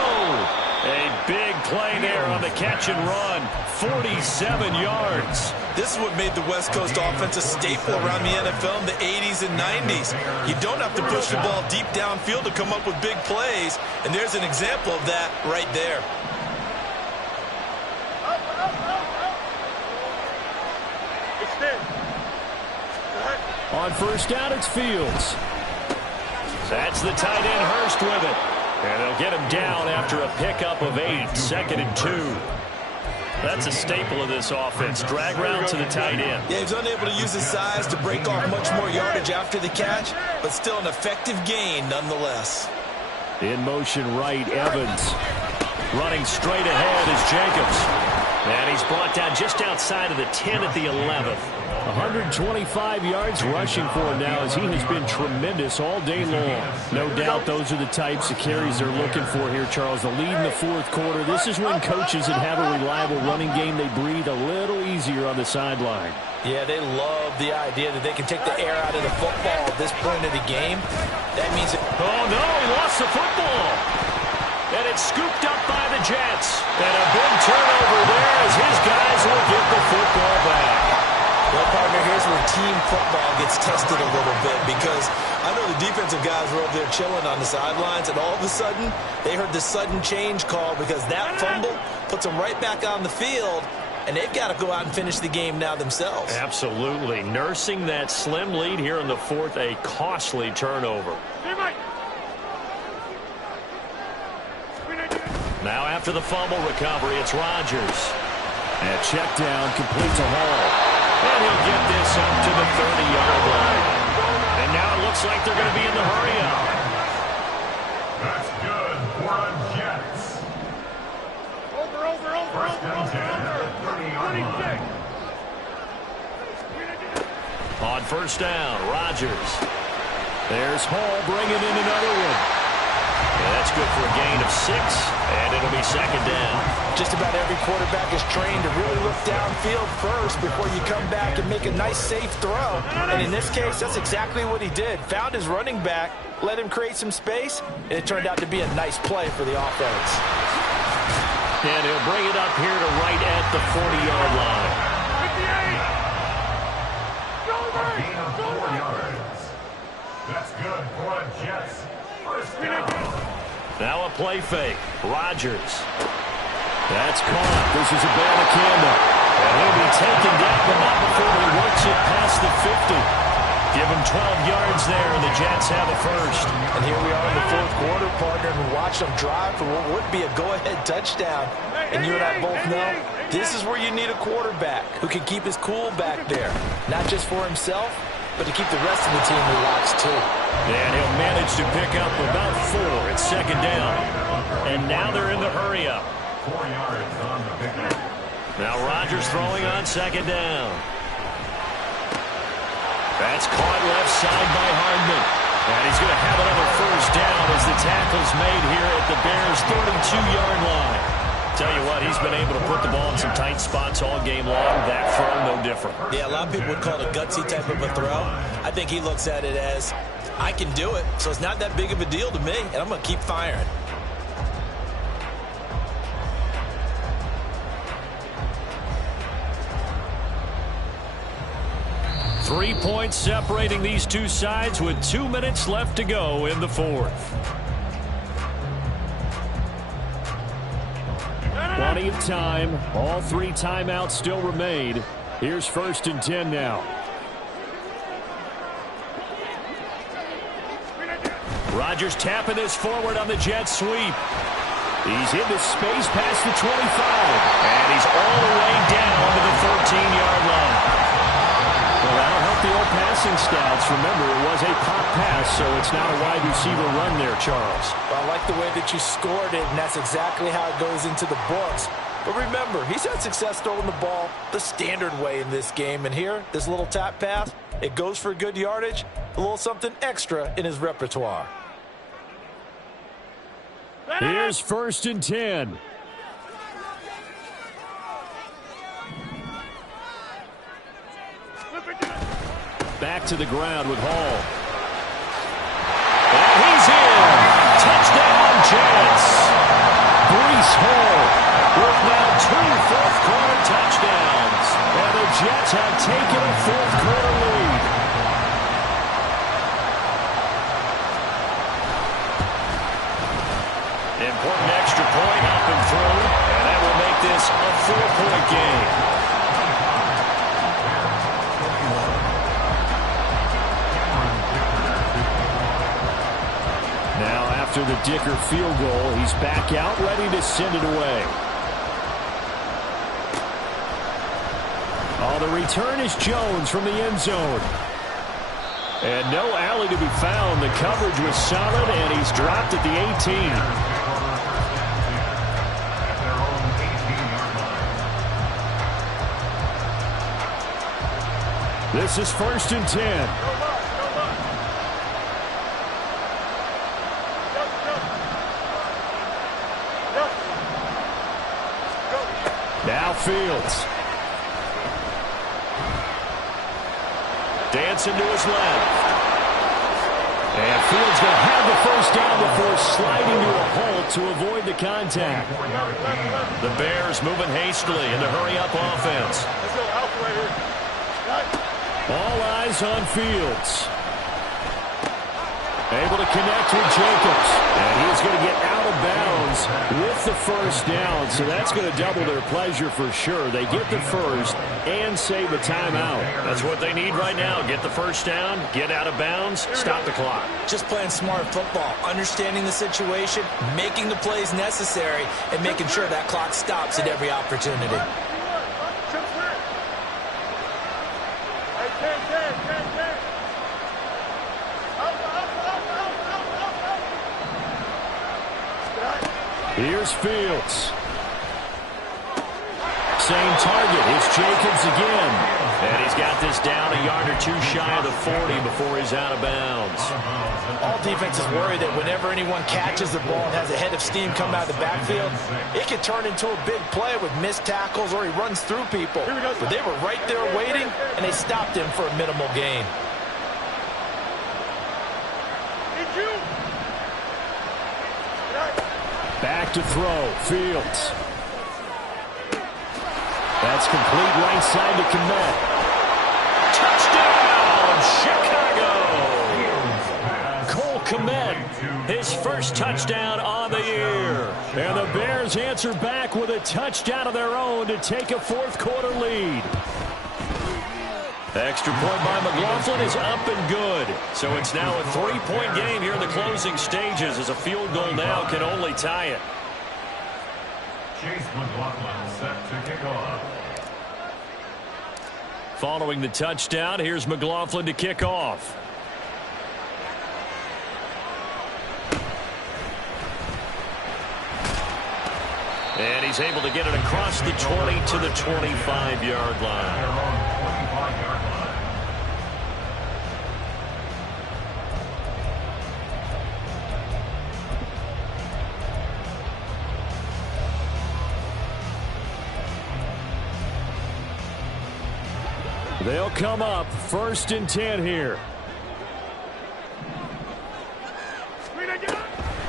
A big play there on the catch and run. 47 yards. This is what made the West Coast offense a staple around the NFL in the 80s and 90s. You don't have to push the ball deep downfield to come up with big plays, and there's an example of that right there. On first down, it's Fields. That's the tight end, Hurst, with it. And they'll get him down after a pickup of 8, 2nd and 2. That's a staple of this offense. Drag route to the tight end. Yeah, he's unable to use his size to break off much more yardage after the catch, but still an effective gain nonetheless. In motion right, Evans. Running straight ahead is Jacobs. And he's brought down just outside of the 10 at the 11th. 125 yards rushing for him now as he has been tremendous all day long. No doubt those are the types of carries they're looking for here, Charles. The lead in the fourth quarter. This is when coaches that have a reliable running game, they breathe a little easier on the sideline. Yeah, they love the idea that they can take the air out of the football at this point of the game. That means... Oh, no, he lost the football. And it's scooped up by the Jets. And a big turnover there as his guys will get the football back. Well, partner, here's where team football gets tested a little bit because I know the defensive guys were over there chilling on the sidelines, and all of a sudden, they heard the sudden change call because that fumble puts them right back on the field, and they've got to go out and finish the game now themselves. Absolutely. Nursing that slim lead here in the fourth, a costly turnover. Now after the fumble recovery, it's Rodgers. And check down, complete to Hall. And he'll get this up to the 30-yard line. And now it looks like they're going to be in the hurry-up. That's good for the Jets. First down 10 at the 30-yard line. On first down, Rodgers. There's Hall bringing in another one. And that's good for a gain of 6, and it'll be second down. Just about every quarterback is trained to really look downfield first before you come back and make a nice, safe throw. And in this case, that's exactly what he did. Found his running back, let him create some space, and it turned out to be a nice play for the offense. And he'll bring it up here to right at the 40-yard line. Gain of 4 yards. That's good for the Jets. First down. Now a play fake. Rodgers. That's caught. This is a Abanikanda. And he'll be taken down, but not before he works it past the 50. Give him 12 yards there, and the Jets have a first. And here we are in the fourth quarter, partner, and we watch them drive for what would be a go-ahead touchdown. And you and I both know this is where you need a quarterback who can keep his cool back there, not just for himself, but to keep the rest of the team relaxed too. And he'll manage to pick up about 4 at second down. And now they're in the hurry-up. 4 yards on the pickup. Now Rodgers throwing on second down. That's caught left side by Hardman. And he's going to have another first down as the tackle's made here at the Bears' 32-yard line. Tell you what, he's been able to put the ball in some tight spots all game long. That throw, no different. Yeah, a lot of people would call it a gutsy type of a throw. I think he looks at it as, I can do it, so it's not that big of a deal to me, and I'm going to keep firing. Three points separating these two sides with 2 minutes left to go in the fourth. Plenty of time. All 3 timeouts still remain. Here's 1st and 10 now. Rodgers tapping this forward on the jet sweep. He's into space past the 25. And he's all the way down to the 14-yard line. Well, that'll help the old passing stats. Remember, it was a pop pass, so it's not a wide receiver run there, Charles. Well, I like the way that you scored it, and that's exactly how it goes into the books. But remember, he's had success throwing the ball the standard way in this game. And here, this little tap pass, it goes for good yardage, a little something extra in his repertoire. Here's 1st and 10. Back to the ground with Hall. And he's in. Touchdown, Jets. Breece Hall with now 2 fourth-quarter touchdowns. And the Jets have taken a fourth-quarter lead. Important extra point up and through. And that will make this a 4-point game. After the Dicker field goal, he's back out, ready to send it away. Oh, the return is Jones from the end zone. And no alley to be found. The coverage was solid, and he's dropped at the 18. This is 1st and 10. Now Fields. Dancing to his left. And Fields going to have the first down before sliding to a halt to avoid the contact. The Bears moving hastily in the hurry-up offense. All eyes on Fields. Able to connect with Jacobs. And he's going to get out of bounds with the first down. So that's going to double their pleasure for sure. They get the first and save a timeout. That's what they need right now. Get the first down, get out of bounds, stop the clock. Just playing smart football, understanding the situation, making the plays necessary, and making sure that clock stops at every opportunity. Here's Fields. Same target. It's Jacobs again. And he's got this down a yard or 2 shy of the 40 before he's out of bounds. All defenses worry that whenever anyone catches the ball and has a head of steam come out of the backfield, it can turn into a big play with missed tackles or he runs through people. But they were right there waiting, and they stopped him for a minimal gain. Back to throw. Fields. That's complete right side to Kmet. Touchdown, Chicago! Cole Kmet, his first touchdown on the year. And the Bears answer back with a touchdown of their own to take a fourth-quarter lead. Extra point by McLaughlin is up and good. So it's now a 3-point game here in the closing stages as a field goal now can only tie it. Chase McLaughlin set to kick off. Following the touchdown, here's McLaughlin to kick off. And he's able to get it across the 20 to the 25-yard line. They'll come up 1st and 10 here.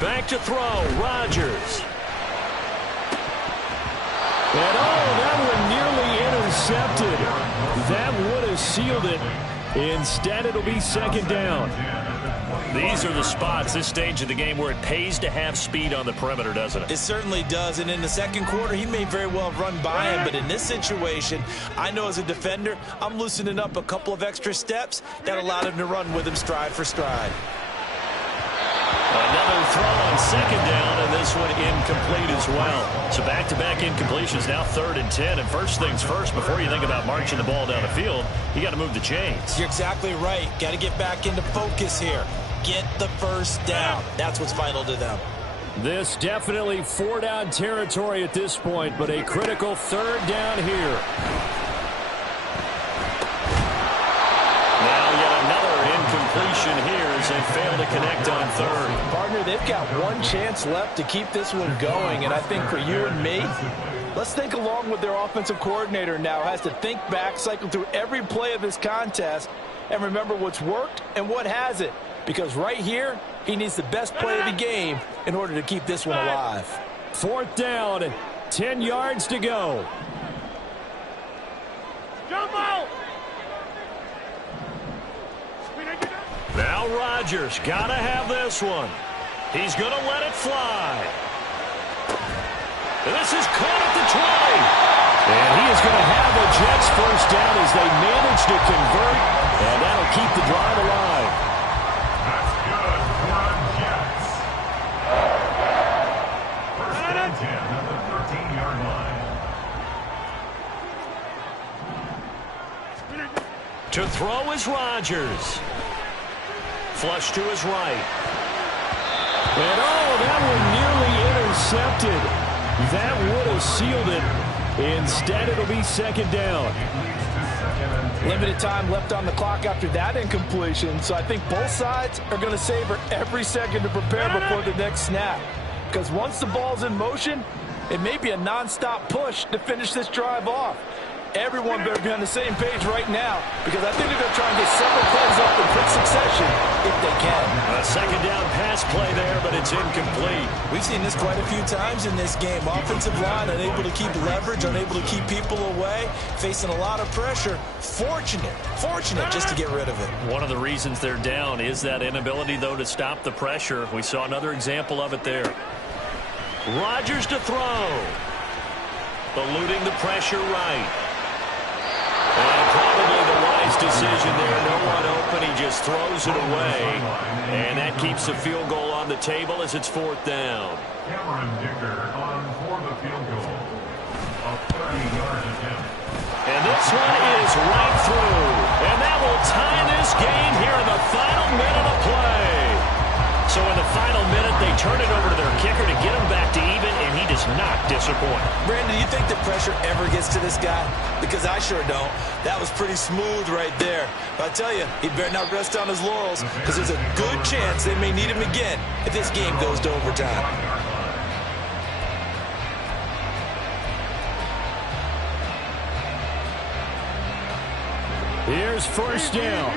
Back to throw, Rodgers. And that one nearly intercepted. That would have sealed it. Instead, it'll be 2nd down. These are the spots, this stage of the game, where it pays to have speed on the perimeter, doesn't it? It certainly does, and in the second quarter, he may very well run by him, but in this situation, I know as a defender, I'm loosening up a couple of extra steps that allowed him to run with him stride for stride. Another throw on 2nd down, and this one incomplete as well. So back-to-back incompletions, now 3rd and 10. And first things first, before you think about marching the ball down the field, you got to move the chains. You're exactly right. Got to get back into focus here. Get the first down. That's what's vital to them. This definitely 4-down territory at this point, but a critical 3rd down here. Now yet another incompletion here as they fail to connect on 3rd. Partner, they've got one chance left to keep this one going, and I think for you and me, let's think along with their offensive coordinator now. Has to think back, cycle through every play of this contest, and remember what's worked and what hasn't. Because right here, he needs the best play of the game in order to keep this one alive. 4th down, 10 yards to go. Jump out! Now Rodgers got to have this one. He's going to let it fly. And this is caught at the 20. And he is going to have the Jets first down as they manage to convert. And that'll keep the drive alive. That's good for the Jets. 1st and 10 at the 13-yard line. To throw is Rodgers. Flush to his right. And that one nearly intercepted. That would have sealed it. Instead, it'll be 2nd down. Limited time left on the clock after that incompletion, so I think both sides are going to savor every second to prepare before the next snap. Because once the ball's in motion, it may be a non-stop push to finish this drive off. Everyone better be on the same page right now, because I think they're going to try and get several plays up in quick succession if they can. A 2nd down pass play there, but it's incomplete. We've seen this quite a few times in this game. Offensive line unable to keep leverage, unable to keep people away, facing a lot of pressure. Fortunate just to get rid of it. One of the reasons they're down is that inability, though, to stop the pressure. We saw another example of it there. Rodgers to throw. Eluding the pressure right. And probably the wise decision there. No one open. He just throws it away. And that keeps the field goal on the table as it's 4th down. Cameron Dicker on for the field goal. A 30-yard attempt. And this one is right through. And that will tie this game here in the final minute of play. So in the final minute, they turn it over to their kicker to get him back to even, and he does not disappoint. Brandon, do you think the pressure ever gets to this guy? Because I sure don't. That was pretty smooth right there. But I tell you, he better not rest on his laurels, because there's a good chance they may need him again if this game goes to overtime. Here's 1st down.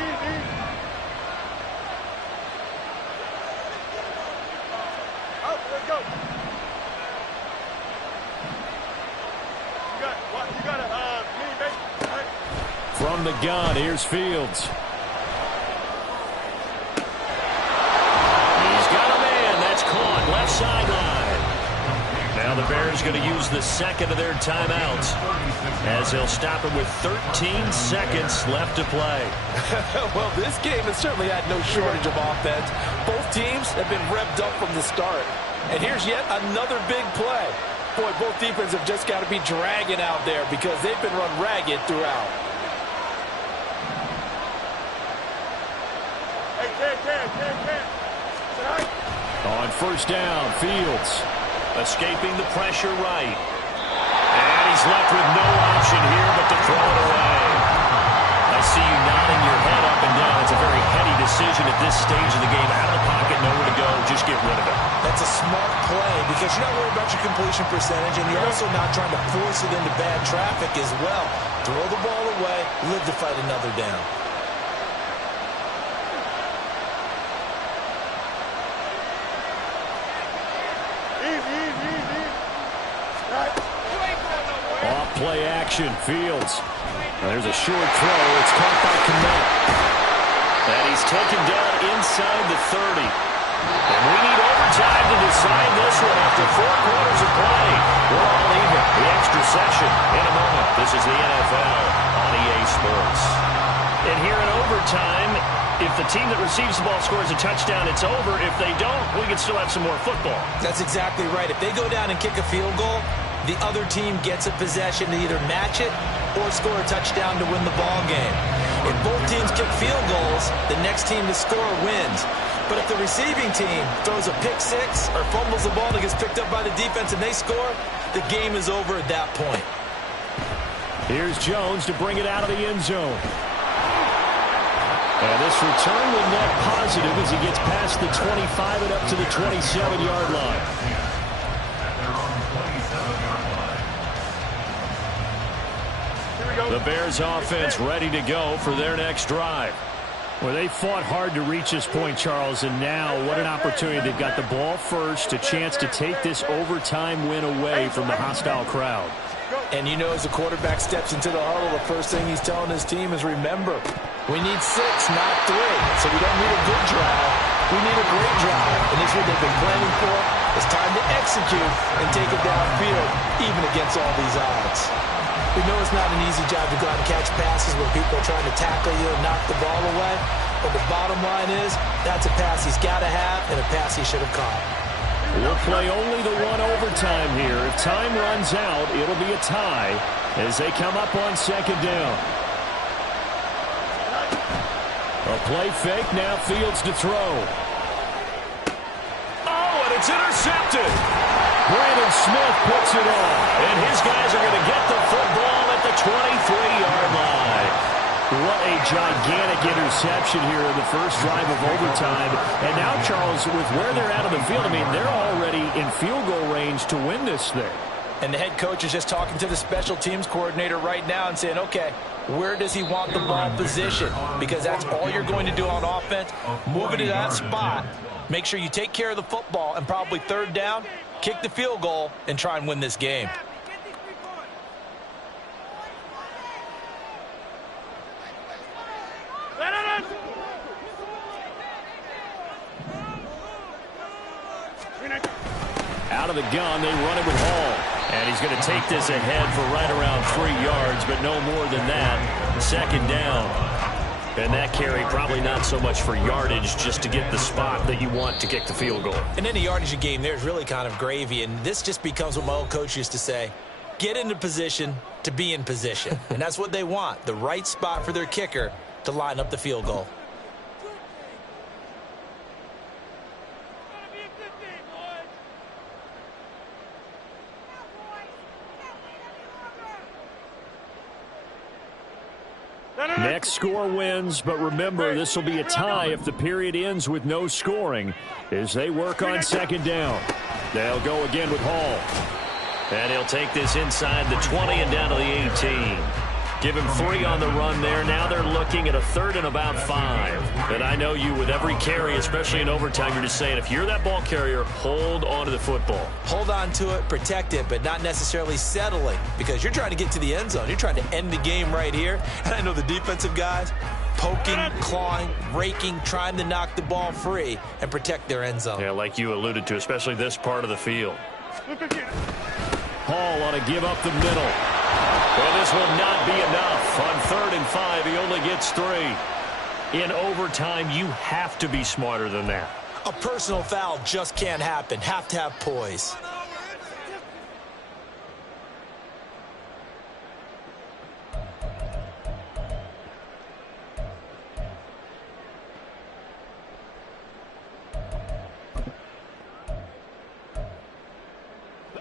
From the gun, here's Fields. He's got a man. That's caught. Left sideline. Now the Bears going to use the second of their timeouts as they'll stop it with 13 seconds left to play. Well, this game has certainly had no shortage of offense. Both teams have been revved up from the start. And here's yet another big play. Boy, both defenses have just got to be dragging out there because they've been run ragged throughout. On first down, Fields escaping the pressure right. And he's left with no option here but to throw it away. I see you nodding your head up and down. It's a very heady decision at this stage of the game. Out of the pocket, nowhere to go, just get rid of it. That's a smart play because you're not worried about your completion percentage, and you're also not trying to force it into bad traffic as well. Throw the ball away, live to fight another down. Off play action, Fields. There's a short throw. It's caught by Kmet. And he's taken down inside the 30. And we need overtime to decide this one after 4 quarters of play. We're all even. The extra session in a moment. This is the NFL on EA Sports. And here in overtime, if the team that receives the ball scores a touchdown, it's over. If they don't, we can still have some more football. That's exactly right. If they go down and kick a field goal, the other team gets a possession to either match it or score a touchdown to win the ball game. If both teams kick field goals, the next team to score wins. But if the receiving team throws a pick six or fumbles the ball that gets picked up by the defense and they score, the game is over at that point. Here's Jones to bring it out of the end zone. And this return will net positive as he gets past the 25 and up to the 27-yard line. The Bears offense ready to go for their next drive. Well, they fought hard to reach this point, Charles, and now what an opportunity. They've got the ball first, a chance to take this overtime win away from the hostile crowd. And you know, as the quarterback steps into the huddle, the first thing he's telling his team is, remember, we need 6, not 3. So we don't need a good drive. We need a great drive. And this is what they've been planning for. It's time to execute and take it downfield, even against all these odds. We know it's not an easy job to go out and catch passes where people are trying to tackle you and knock the ball away. But the bottom line is, that's a pass he's got to have and a pass he should have caught. We'll play only the one overtime here. If time runs out, it'll be a tie as they come up on second down. A play fake, now Fields to throw. Oh, and it's intercepted. Brandon Smith puts it on, and his guys are going to get the football at the 23-yard line. What a gigantic interception here in the first drive of overtime. And now, Charles, with where they're out of the field, I mean, they're already in field goal range to win this thing. And the head coach is just talking to the special teams coordinator right now and saying, okay, where does he want the ball positioned? Because that's all you're going to do on offense. Move it to that spot. Make sure you take care of the football, and probably third down, kick the field goal, and try and win this game. Out of the gun, they run it with Hall. And he's going to take this ahead for right around 3 yards, but no more than that. Second down. And that carry probably not so much for yardage, just to get the spot that you want to kick the field goal. And any yardage game there is really kind of gravy, and this just becomes what my old coach used to say, get into position to be in position. And that's what they want, the right spot for their kicker to line up the field goal. Next score wins, but remember, this will be a tie if the period ends with no scoring as they work on second down. They'll go again with Hall. And he'll take this inside the 20 and down to the 18. Give him 3 on the run there. Now they're looking at a 3rd and about 5. And I know you, with every carry, especially in overtime, you're just saying, if you're that ball carrier, hold on to the football. Hold on to it, protect it, but not necessarily settling, because you're trying to get to the end zone. You're trying to end the game right here. And I know the defensive guys, poking, clawing, raking, trying to knock the ball free and protect their end zone. Yeah, like you alluded to, especially this part of the field. Hall on a give up the middle. And this will not be enough. On 3rd and 5, he only gets 3. In overtime, you have to be smarter than that. A personal foul just can't happen. Have to have poise.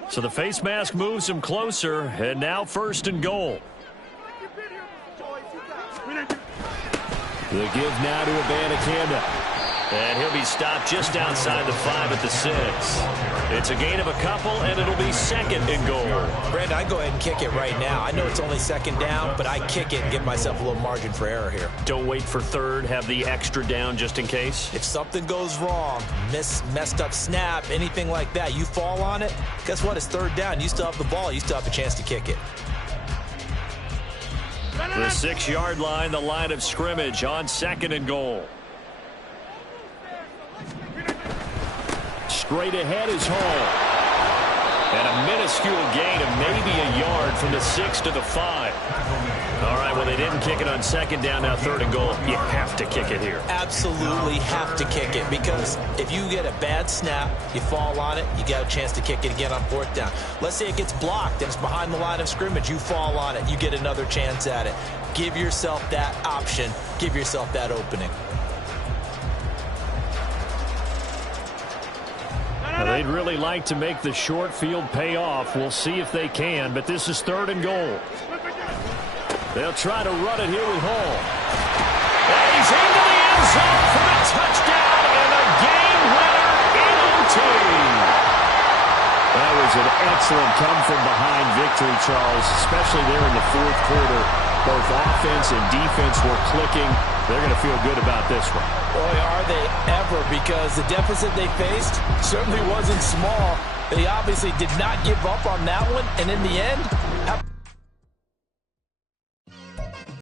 So the face mask moves him closer, and now 1st and goal. The give now to Abanikanda. And he'll be stopped just outside the 5 at the 6. It's a gain of a couple, and it'll be 2nd and goal. Brandon, I go ahead and kick it right now. I know it's only 2nd down, but I kick it and give myself a little margin for error here. Don't wait for 3rd. Have the extra down just in case. If something goes wrong, messed up snap, anything like that, you fall on it, guess what? It's 3rd down. You still have the ball. You still have a chance to kick it. The 6-yard line, the line of scrimmage on 2nd and goal. Straight ahead is Hall. And a minuscule gain of maybe a yard from the 6 to the 5. All right, well, they didn't kick it on 2nd down, now 3rd and goal. You have to kick it here. Absolutely have to kick it, because if you get a bad snap, you fall on it, you got a chance to kick it again on 4th down. Let's say it gets blocked and it's behind the line of scrimmage. You fall on it, you get another chance at it. Give yourself that option. Give yourself that opening. Now, they'd really like to make the short field pay off. We'll see if they can, but this is 3rd and goal. They'll try to run it here with Hall. And he's into the end zone for the touchdown and a game winner in OT. That was an excellent come-from-behind victory, Charles, especially there in the 4th quarter. Both offense and defense were clicking. They're going to feel good about this one. Boy, are they ever, because the deficit they faced certainly wasn't small. They obviously did not give up on that one, and in the end,